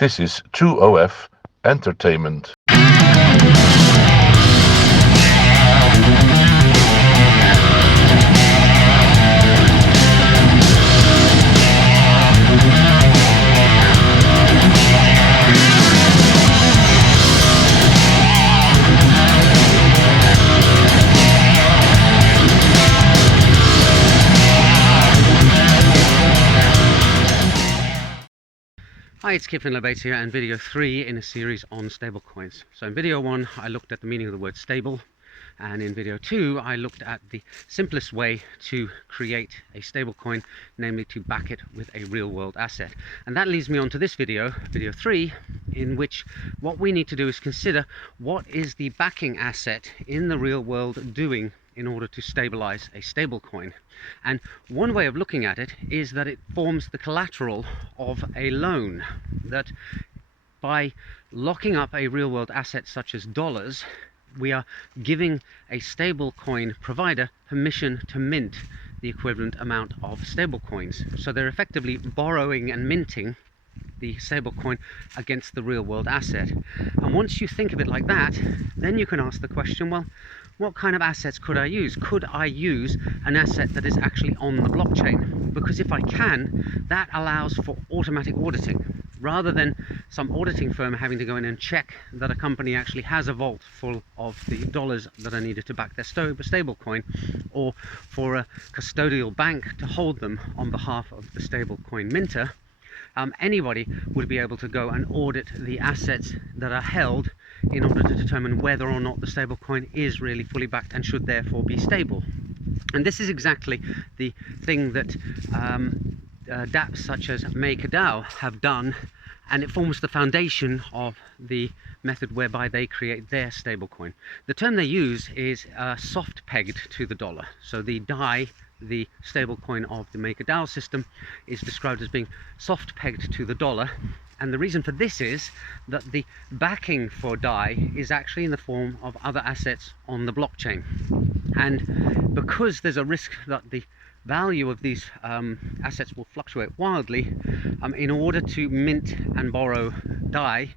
This is True OF Entertainment. Hi, it's Keir Finlow-Bates here, and video 3 in a series on stablecoins. So in video 1 I looked at the meaning of the word stable, and in video 2 I looked at the simplest way to create a stablecoin, namely to back it with a real-world asset. And that leads me on to this video, video 3, in which what we need to do is consider what is the backing asset in the real world doing in order to stabilize a stablecoin. And one way of looking at it is that it forms the collateral of a loan, that by locking up a real-world asset such as dollars, we are giving a stablecoin provider permission to mint the equivalent amount of stablecoins. So they're effectively borrowing and minting the stablecoin against the real-world asset. And once you think of it like that, then you can ask the question, well, what kind of assets could I use? Could I use an asset that is actually on the blockchain? Because if I can, that allows for automatic auditing, rather than some auditing firm having to go in and check that a company actually has a vault full of the dollars that are needed to back their stablecoin, or for a custodial bank to hold them on behalf of the stablecoin minter. Anybody would be able to go and audit the assets that are held in order to determine whether or not the stablecoin is really fully backed and should therefore be stable. And this is exactly the thing that dApps such as MakerDAO have done, and it forms the foundation of the method whereby they create their stablecoin. The term they use is soft pegged to the dollar. So the DAI, the stablecoin of the MakerDAO system, is described as being soft pegged to the dollar. And the reason for this is that the backing for DAI is actually in the form of other assets on the blockchain. And because there's a risk that the value of these assets will fluctuate wildly, in order to mint and borrow DAI,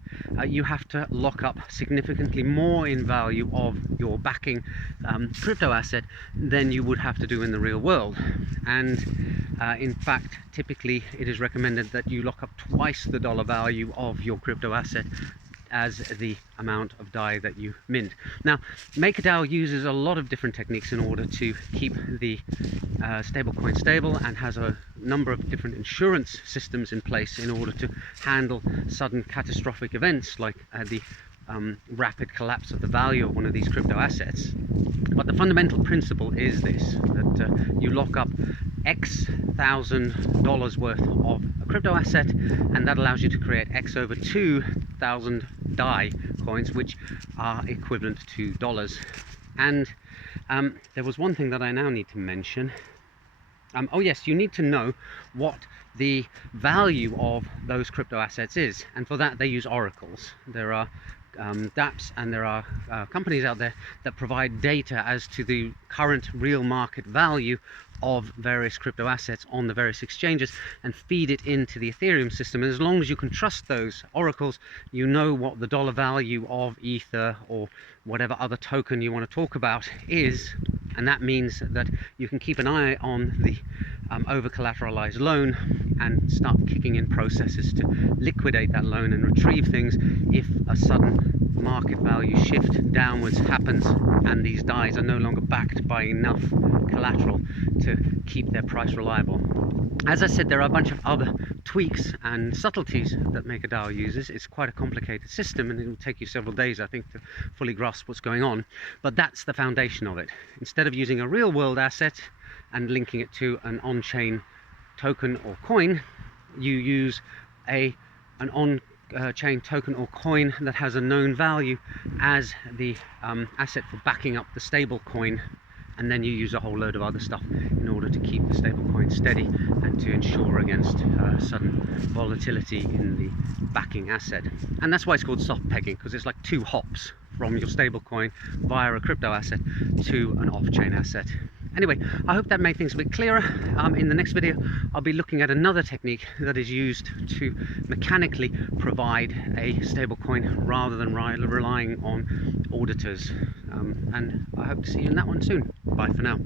you have to lock up significantly more in value of your backing crypto asset than you would have to do in the real world. And in fact, typically it is recommended that you lock up twice the dollar value of your crypto asset as the amount of DAI that you mint. Now, MakerDAO uses a lot of different techniques in order to keep the stablecoin stable, and has a number of different insurance systems in place in order to handle sudden catastrophic events like the rapid collapse of the value of one of these crypto assets. But the fundamental principle is this, that you lock up X $1,000 worth of a crypto asset, and that allows you to create X over 2,000 DAI coins, which are equivalent to dollars. And there was one thing that I now need to mention. Oh yes, you need to know what the value of those crypto assets is, and for that they use oracles. There are dApps and there are companies out there that provide data as to the current real market value of various crypto assets on the various exchanges, and feed it into the Ethereum system. And as long as you can trust those oracles, you know what the dollar value of Ether or whatever other token you want to talk about is. And that means that you can keep an eye on the over-collateralized loan and start kicking in processes to liquidate that loan and retrieve things if a sudden market value shift downwards happens and these DAIs are no longer backed by enough collateral to keep their price reliable. As I said, there are a bunch of other tweaks and subtleties that MakerDAO uses. It's quite a complicated system, and it will take you several days, I think, to fully grasp what's going on. But that's the foundation of it. Instead of using a real-world asset and linking it to an on-chain token or coin, you use an on-chain token or coin that has a known value as the asset for backing up the stable coin. And then you use a whole load of other stuff in order to keep the stablecoin steady and to ensure against sudden volatility in the backing asset. And that's why it's called soft pegging, because it's like two hops from your stablecoin via a crypto asset to an off-chain asset. Anyway, I hope that made things a bit clearer. In the next video, I'll be looking at another technique that is used to mechanically provide a stablecoin rather than relying on auditors. And I hope to see you in that one soon. Bye for now.